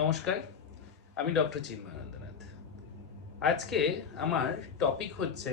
নমস্কার, আমি ডক্টর চিন্ময়ানন্দনাথ। আজকে আমার টপিক হচ্ছে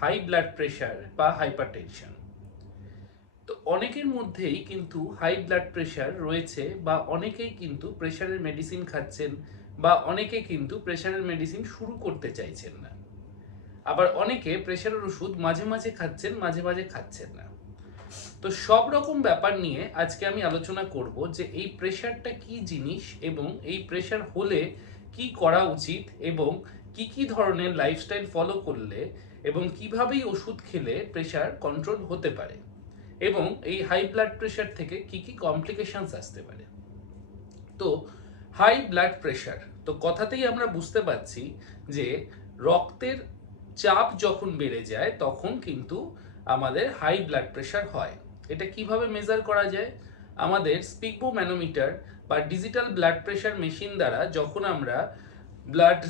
হাই ব্লাড প্রেশার বা হাইপারটেনশন তো অনেকের মধ্যেই কিন্তু হাই ব্লাড প্রেশার রয়েছে বা অনেকেই কিন্তু প্রেশারের মেডিসিন খাচ্ছেন বা অনেকে কিন্তু প্রেশারের মেডিসিন শুরু করতে চাইছেন না। আবার অনেকে প্রেশারের ওষুধ মাঝে মাঝে খাচ্ছেন, মাঝে মাঝে খাচ্ছেন না। তো সব রকম ব্যাপার নিয়ে আজকে আমি আলোচনা করব যে এই প্রেশারটা কি জিনিস এবং এই প্রেশার হলে কি করা উচিত এবং কি কি ধরনের লাইফস্টাইল ফলো করলে এবং কিভাবেই ওষুধ খেলে প্রেশার কন্ট্রোল হতে পারে এবং এই হাই ব্লাড প্রেশার থেকে কি কি কমপ্লিকেশনস আসতে পারে। তো হাই ব্লাড প্রেশার তো কথাতেই আমরা বুঝতে পারছি যে রক্তের চাপ যখন বেড়ে যায় তখন কিন্তু আমাদের হাই ব্লাড প্রেশার হয়। এটা কীভাবে মেজার করা যায়? আমাদের স্পিকবো ম্যানোমিটার বা ডিজিটাল ব্লাড প্রেশার মেশিন দ্বারা যখন আমরা ব্লাড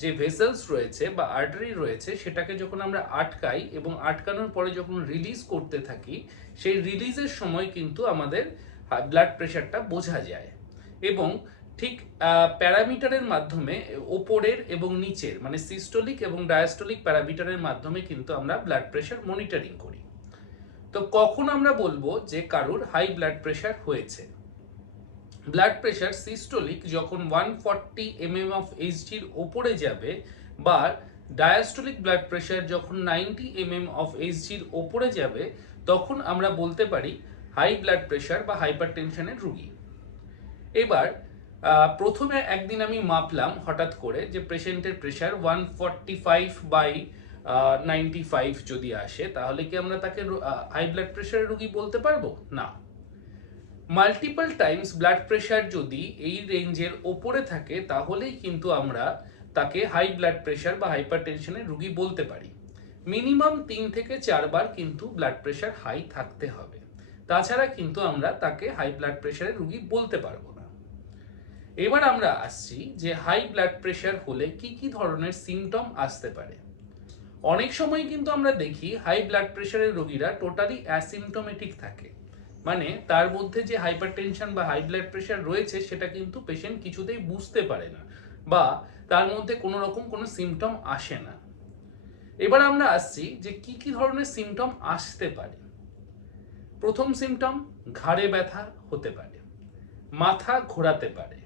যে ভেসেলস রয়েছে বা আর্টারি রয়েছে, সেটাকে যখন আমরা আটকাই এবং আটকানোর পরে যখন রিলিজ করতে থাকি, সেই রিলিজের সময় কিন্তু আমাদের ব্লাড প্রেশারটা বোঝা যায়। এবং ঠিক প্যারামিটারের মাধ্যমে ওপরের এবং নিচের মানে সিস্টোলিক এবং ডায়াস্টোলিক প্যারামিটারের মাধ্যমে কিন্তু আমরা ব্লাড প্রেশার মনিটরিং করি। তো কখন আমরা বলব যে কারুর হাই ব্লাড প্রেশার হয়েছে? ব্লাড প্রেশার সিস্টোলিক যখন ওয়ান ফর্টি এমএম অফ এইচডির ওপরে যাবে বা ডায়াস্টোলিক ব্লাড প্রেশার যখন নাইনটি এমএম অফ এইচডির ওপরে যাবে, তখন আমরা বলতে পারি হাই ব্লাড প্রেশার বা হাইপার টেনশনের রুগী। এবার প্রথমে একদিন আমি মাপলাম হঠাৎ করে যে পেশেন্টের pressure one forty five by ninety five যদি আসে, তাহলে কি আমরা তাকে হাই ব্লাড প্রেশারের রুগী বলতে পারব? না। মাল্টিপল টাইমস ব্লাড প্রেশার যদি এই রেঞ্জের ওপরে থাকে, তাহলেই কিন্তু আমরা তাকে হাই ব্লাড প্রেশার বা হাইপার টেনশনের রুগী বলতে পারি। মিনিমাম তিন থেকে চারবার কিন্তু ব্লাড প্রেশার হাই থাকতে হবে। তাছাড়া কিন্তু আমরা তাকে হাই ব্লাড প্রেশারের রুগী বলতে পারব না। এবার আমরা আসছি যে হাই ব্লাড প্রেশার হলে কি কি ধরনের সিমটম আসতে পারে। অনেক সময় কিন্তু আমরা দেখি হাই ব্লাড প্রেশারের রোগীরা টোটালি অ্যাসিমটোমেটিক থাকে। মানে তার মধ্যে যে হাইপার টেনশন বা হাই ব্লাড প্রেশার রয়েছে, সেটা কিন্তু পেশেন্ট কিছুতেই বুঝতে পারে না বা তার মধ্যে কোনো রকম কোনো সিমটম আসে না। এবার আমরা আসছি যে কি কি ধরনের সিমটম আসতে পারে। প্রথম সিমটম ঘাড়ে ব্যথা হতে পারে, মাথা ঘোরাতে পারে,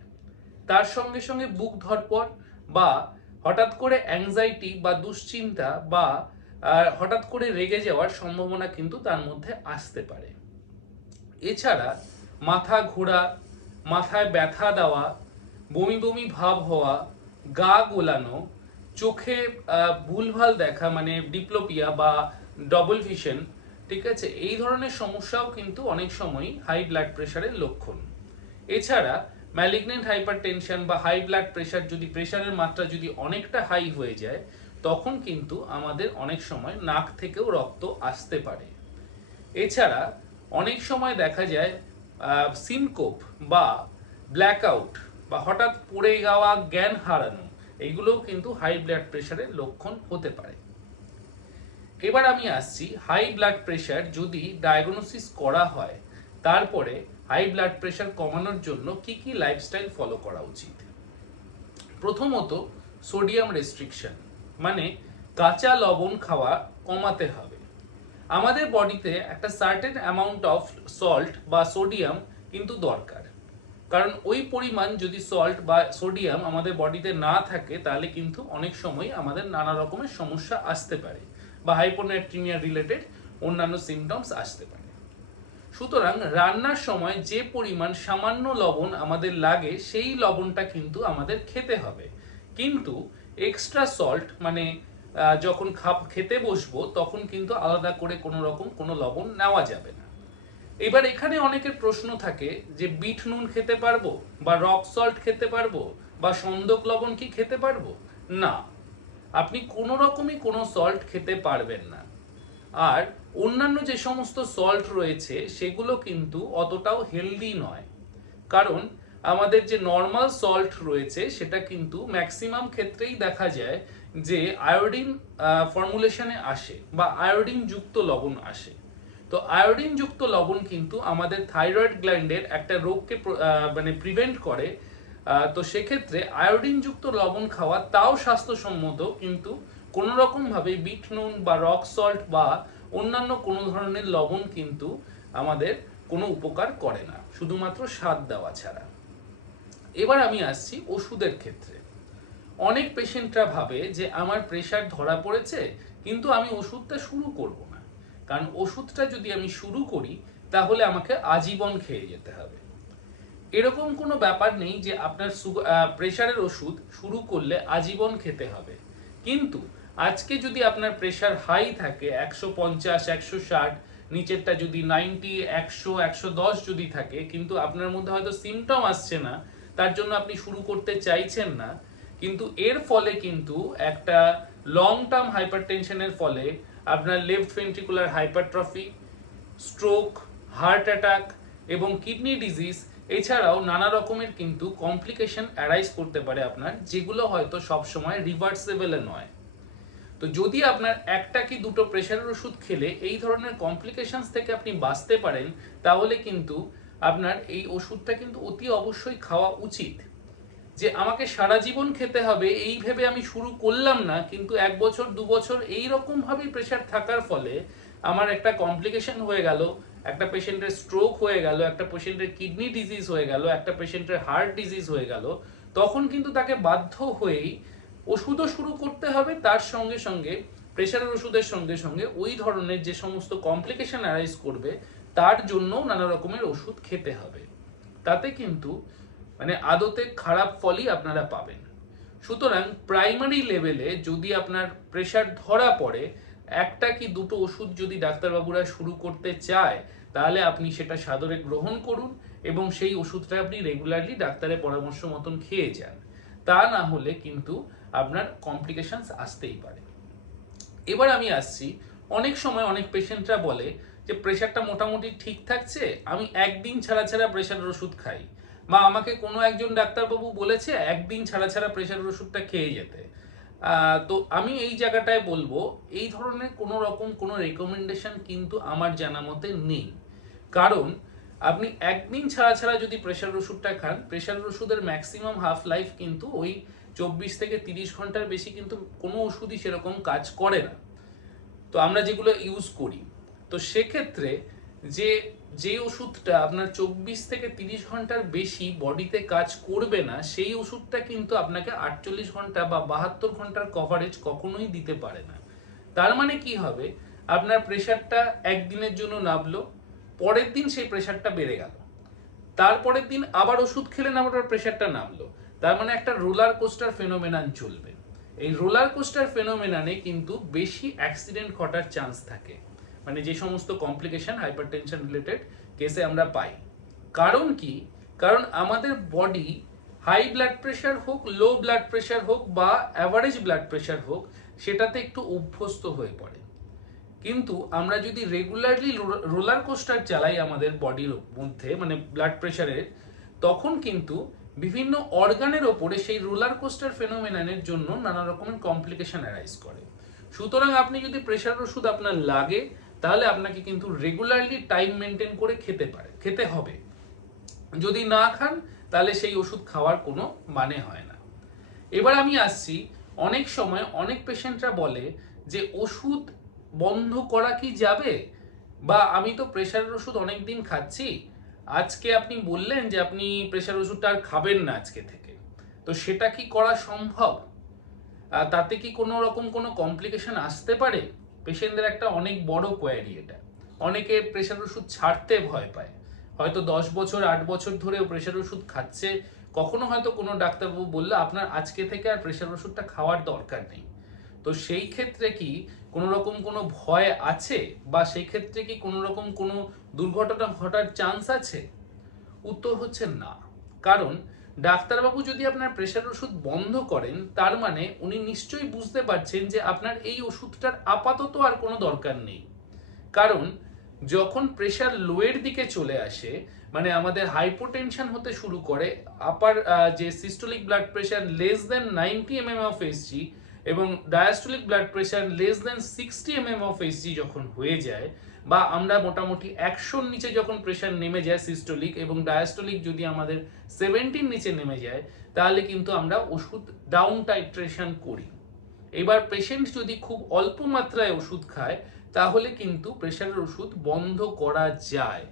তার সঙ্গে সঙ্গে বুক ধরপর বা হঠাৎ করে অ্যাংজাইটি বা দুশ্চিন্তা বা হঠাৎ করে রেগে যাওয়ার সম্ভাবনা কিন্তু তার মধ্যে আসতে পারে। এছাড়া মাথা ঘোরা, মাথায় ব্যথা দেওয়া, বমি বমি ভাব হওয়া, গা গোলানো, চোখে ভুলভাল দেখা মানে ডিপ্লোপিয়া বা ডবল ভিশন ঠিক আছে? এই ধরনের সমস্যাও কিন্তু অনেক সময় হাই ব্লাড প্রেশারের লক্ষণ। এছাড়া ম্যালিগনেন্ট হাইপার টেনশন বা হাই ব্লাড প্রেশার যদি প্রেশারের মাত্রা যদি অনেকটা হাই হয়ে যায়, তখন কিন্তু আমাদের অনেক সময় নাক থেকেও রক্ত আসতে পারে। এছাড়া অনেক সময় দেখা যায় সিনকোপ বা ব্ল্যাকআউট বা হঠাৎ পড়ে যাওয়া জ্ঞান হারানো, এইগুলোও কিন্তু হাই ব্লাড প্রেশারের লক্ষণ হতে পারে। এবার আমি আসছি হাই ব্লাড প্রেশার যদি ডায়াগনোসিস করা হয়, তারপরে হাই ব্লাড প্রেশার কমানোর জন্য কি কি লাইফস্টাইল ফলো করা উচিত? প্রথমত, সোডিয়াম রেস্ট্রিকশন মানে কাঁচা লবণ খাওয়া কমাতে হবে। আমাদের বডিতে একটা সার্টেন অ্যামাউন্ট অফ সল্ট বা সোডিয়াম কিন্তু দরকার। কারণ ওই পরিমাণ যদি সল্ট বা সোডিয়াম আমাদের বডিতে না থাকে, তাহলে কিন্তু অনেক সময় আমাদের নানা রকমের সমস্যা আসতে পারে বা হাইপোনাইট্রিমিয়া রিলেটেড অন্যান্য সিমটমস আসতে পারে। সুতরাং রান্নার সময় যে পরিমাণ সামান্য লবণ আমাদের লাগে, সেই লবণটা কিন্তু আমাদের খেতে হবে। কিন্তু এক্সট্রা সল্ট মানে যখন খাপ, খেতে বসবো, তখন কিন্তু আলাদা করে কোনো রকম কোনো লবণ নেওয়া যাবে না। এবার এখানে অনেকের প্রশ্ন থাকে যে, বিট নুন খেতে পারব? বা রক সল্ট খেতে পারব? বা সন্দক লবণ কি খেতে পারব? না। আপনি কোনো রকমই কোনো সল্ট খেতে পারবেন না। আর অন্যান্য যে সমস্ত সল্ট রয়েছে, সেগুলো কিন্তু অতটাও হেলদি নয়। কারণ আমাদের যে নর্মাল সল্ট রয়েছে, সেটা কিন্তু ম্যাক্সিমাম ক্ষেত্রেই দেখা যায় যে আয়োডিন ফর্মুলেশনে আসে বা আয়োডিন যুক্ত লবণ আসে। তো আয়োডিন যুক্ত লবণ কিন্তু আমাদের থাইরয়েড গ্ল্যান্ডের একটা রোগকে মানে প্রিভেন্ট করে। তো সেক্ষেত্রে আয়োডিনযুক্ত লবণ খাওয়া তাও স্বাস্থ্যসম্মত, কিন্তু কোনো রকম ভাবে বিট নুন বা রক সল্ট বা অন্যান্য কোনো ধরনের লবণ কিন্তু আমাদের কোনো উপকার করে না, শুধুমাত্র স্বাদ দেওয়া ছাড়া। এবার আমি আসছি ওষুধের ক্ষেত্রে। অনেক পেশেন্টরা ভাবে যে আমার প্রেশার ধরা পড়েছে, কিন্তু আমি ওষুধটা শুরু করব না। কারণ ওষুধটা যদি আমি শুরু করি, তাহলে আমাকে আজীবন খেয়ে যেতে হবে। এরকম কোনো ব্যাপার নেই যে আপনার প্রেশারের ওষুধ শুরু করলে আজীবন খেতে হবে। কিন্তু আজকে যদি আপনার প্রেশার হাই থাকে, একশো পঞ্চাশ, একশো ষাট, নিচেরটা যদি নাইনটি একশো একশো দশ যদি থাকে, কিন্তু আপনার মধ্যে হয়তো সিমটম আসছে না, তার জন্য আপনি শুরু করতে চাইছেন না, কিন্তু এর ফলে কিন্তু একটা লং টার্ম হাইপারটেনশনের ফলে আপনার left ventricular hypertrophy stroke heart attack এবং কিডনি ডিজিজ এছাড়াও নানা রকমের কিন্তু কমপ্লিকেশন অ্যারাইজ করতে পারে আপনার, যেগুলো হয়তো সবসময় রিভার্সেবলে নয়। তো যদি আপনার একটা কি দুটো প্রেশারের ওষুধ খেলে এই ধরনের কমপ্লিকেশনস থেকে আপনি বাঁচতে পারেন, তাহলে কিন্তু আপনার এই ওষুধটা কিন্তু অতি অবশ্যই খাওয়া উচিত। যে আমাকে সারা জীবন খেতে হবে, এই ভেবে আমি শুরু করলাম না, কিন্তু এক বছর, দু বছর এই রকম ভাবেই প্রেশার থাকার ফলে আমার একটা কমপ্লিকেশন হয়ে গেল, একটা পেশেন্টের স্ট্রোক হয়ে গেল, একটা পেশেন্টের কিডনি ডিজিজ হয়ে গেল, একটা পেশেন্টের হার্ট ডিজিজ হয়ে গেল, তখন কিন্তু তাকে বাধ্য হয়েই ওষুধও শুরু করতে হবে, তার সঙ্গে সঙ্গে প্রেশারের ওষুধের সঙ্গে সঙ্গে ওই ধরনের যে সমস্ত কমপ্লিকেশন অ্যারাইজ করবে, তার জন্য নানা রকমের ওষুধ খেতে হবে। তাতে কিন্তু মানে আদতে খারাপ ফলই আপনারা পাবেন। সুতরাং প্রাইমারি লেভেলে যদি আপনার প্রেশার ধরা পড়ে, একটা কি দুটো ওষুধ যদি ডাক্তারবাবুরা শুরু করতে চায়, তাহলে আপনি সেটা সাদরে গ্রহণ করুন এবং সেই ওষুধটা আপনি রেগুলারলি ডাক্তারের পরামর্শ মতন খেয়ে যান। তা না হলে কিন্তু আপনার কমপ্লিকেশনস আসতেই পারে। এবার আমি আসছি, অনেক সময় অনেক পেশেন্টরা বলে যে প্রেশারটা মোটামুটি ঠিক থাকছে, আমি একদিন ছাড়া ছাড়া প্রেশারের ওষুধ খাই। বা আমাকে কোনো একজন ডাক্তারবাবু বলেছে, একদিন ছাড়া ছাড়া প্রেশারের ওষুধটা খেয়ে যেতে। তো আমি এই জায়গাটায় বলব, এই ধরনের কোনো রকম কোনো রেকমেন্ডেশন কিন্তু আমার জানা মতে নেই। কারণ, আপনি একদিন ছাড়া ছাড়া যদি প্রেশার ওষুধটা খান প্রেশার ওষুধের ম্যাক্সিমাম হাফ লাইফ কিন্তু ওই চব্বিশ থেকে তিরিশ ঘণ্টার বেশি কিন্তু কোনো ওষুধই সেরকম কাজ করে না। তো আমরা যেগুলো ইউজ করি, তো সেক্ষেত্রে যে যে ওষুধটা আপনার চব্বিশ থেকে তিরিশ ঘণ্টার বেশি বডিতে কাজ করবে না, সেই ওষুধটা কিন্তু আপনাকে আটচল্লিশ ঘণ্টা বা বাহাত্তর ঘণ্টার কভারেজ কখনোই দিতে পারে না। তার মানে কি হবে? আপনার প্রেশারটা একদিনের জন্য নামলো, পরের দিন সেই প্রেশারটা বেড়ে গেল। তারপরের দিন আবার ওষুধ খেলেন আবার প্রেশারটা নামলো। তার মানে একটা রোলার কোস্টার ফেনোমেনান চলবে। এই রোলার কোস্টার ফেনোমেনানে কিন্তু বেশি অ্যাক্সিডেন্ট ঘটার চান্স থাকে। মানে যে সমস্ত কমপ্লিকেশন হাইপারটেনশন রিলেটেড কেসে আমরা পাই। কারণ কি? কারণ আমাদের বডি হাই ব্লাড প্রেশার হোক লো ব্লাড প্রেশার হোক বা অ্যাভারেজ ব্লাড প্রেশার হোক, সেটাতে একটু অভ্যস্ত হয়ে পড়ে। কিন্তু আমরা যদি রেগুলারলি রোলার কোস্টার চালাই আমাদের বডির মধ্যে মানে ব্লাড প্রেশারের তখন কিন্তু বিভিন্ন অর্গানের ওপরে সেই রোলার কোস্টার ফেনোমেনানের জন্য নানা রকমের কমপ্লিকেশন অ্যারাইজ করে। সুতরাং আপনি যদি প্রেশার ওষুধ আপনার লাগে, তাহলে আপনাকে কিন্তু রেগুলারলি টাইম মেনটেন করে খেতে পারে, খেতে হবে। যদি না খান, তাহলে সেই ওষুধ খাওয়ার কোনো মানে হয় না। এবার আমি আসছি, অনেক সময় অনেক পেশেন্টরা বলে যে, ওষুধ বন্ধ করা কি যাবে? বা, আমি তো প্রেশারের ওষুধ অনেক দিন খাচ্ছি আজকে আপনি বললেন যে আপনি প্রেশার ওষুধটা আর খাবেন না আজকে থেকে। তো সেটা কি করা সম্ভব? তাতে কি কোনো রকম কোনো কমপ্লিকেশন আসতে পারে? পেশেন্টদের একটা অনেক বড় কোয়ারি এটা। অনেকে প্রেশার ওষুধ ছাড়তে ভয় পায়। হয়তো দশ বছর, আট বছর ধরে প্রেশার ওষুধ খাচ্ছে। কখনো হয়তো কোনো ডাক্তারবাবু বলল, আপনার আজকে থেকে আর প্রেশার ওষুধটা খাওয়ার দরকার নেই। তো সেই ক্ষেত্রে কি কোনো রকম কোনো ভয় আছে? বা সেই ক্ষেত্রে কি কোনো রকম কোনো দুর্ঘটনা ঘটার চান্স আছে? উত্তর হচ্ছে না। কারণ ডাক্তারবাবু যদি আপনার প্রেশার ওষুধ বন্ধ করেন, তার মানে উনি নিশ্চয়ই বুঝতে পারছেন যে আপনার এই ওষুধটার আপাতত আর কোনো দরকার নেই। কারণ যখন প্রেশার লোয়ের দিকে চলে আসে মানে আমাদের হাইপোটেনশন হতে শুরু করে আপার যে systolic blood pressure less than ninety m m of SG এবং diastolic blood pressure less than sixty m m of SG যখন হয়ে যায়, বা আমরা মোটামুটি একশোর নিচে যখন প্রেশার নেমে যায় সিস্টোলিক এবং ডায়াস্টোলিক যদি আমাদের সেভেন্টির নিচে নেমে যায়, তাহলে কিন্তু আমরা ওষুধ ডাউন টাইট্রেশন করি। এবার পেশেন্ট যদি খুব অল্প মাত্রায় ওষুধ খায়, তাহলে কিন্তু প্রেশারের ওষুধ বন্ধ করা যায়।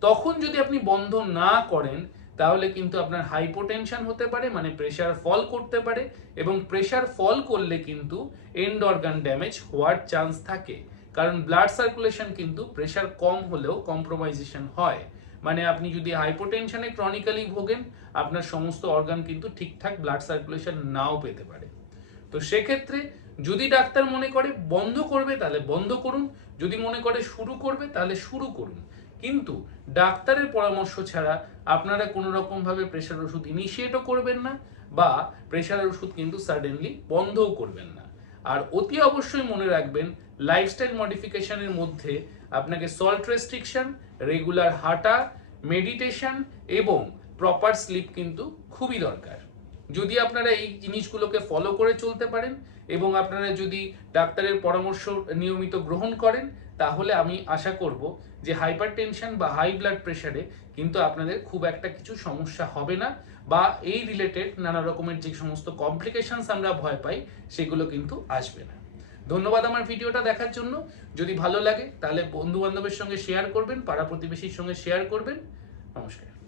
তখন যদি আপনি বন্ধ না করেন তাহলে কিন্তু আপনার হাইপোটেনশন হতে পারে মানে প্রেশার ফল করতে পারে এবং প্রেশার ফল করলে কিন্তু এন্ড অর্গান ড্যামেজ হওয়ার চান্স থাকে। কারণ ব্লাড সার্কুলেশন কিন্তু প্রেশার কম হলেও কম্প্রোমাইজেশন হয়। মানে আপনি যদি হাইপোটেনশনে ক্রনিক্যালি ভোগেন, আপনার সমস্ত অর্গান কিন্তু ঠিকঠাক ব্লাড সার্কুলেশন নাও পেতে পারে। তো সেক্ষেত্রে যদি ডাক্তার মনে করে বন্ধ করবে, তাহলে বন্ধ করুন। যদি মনে করে শুরু করবে, তাহলে শুরু করুন। কিন্তু ডাক্তারের পরামর্শ ছাড়া আপনারা কোনো রকমভাবে প্রেশার ওষুধ ইনিশিয়েটও করবেন না বা প্রেশারের ওষুধ কিন্তু সাডেনলি বন্ধও করবেন না। আর অতি অবশ্যই মনে রাখবেন লাইফস্টাইল মডিফিকেশনের মধ্যে আপনাকে সল্ট রেস্ট্রিকশন রেগুলার হাঁটা মেডিটেশন এবং প্রপার স্লিপ কিন্তু খুবই দরকার। যদি আপনারা এই জিনিসগুলোকে ফলো করে চলতে পারেন এবং আপনারা যদি ডাক্তারের পরামর্শ নিয়মিত গ্রহণ করেন তাহলে আমি আশা করব যে হাইপার টেনশন বা হাই ব্লাড প্রেশারে কিন্তু আপনাদের খুব একটা কিছু সমস্যা হবে না বা এই রিলেটেড নানা রকমের যে সমস্ত কমপ্লিকেশনস আমরা ভয় পাই, সেগুলো কিন্তু আসবে না। ধন্যবাদ আমার ভিডিওটা দেখার জন্য। যদি ভালো লাগে, তাহলে বন্ধু বান্ধবের সঙ্গে শেয়ার করবেন, পাড়া প্রতিবেশীর সঙ্গে শেয়ার করবেন। নমস্কার।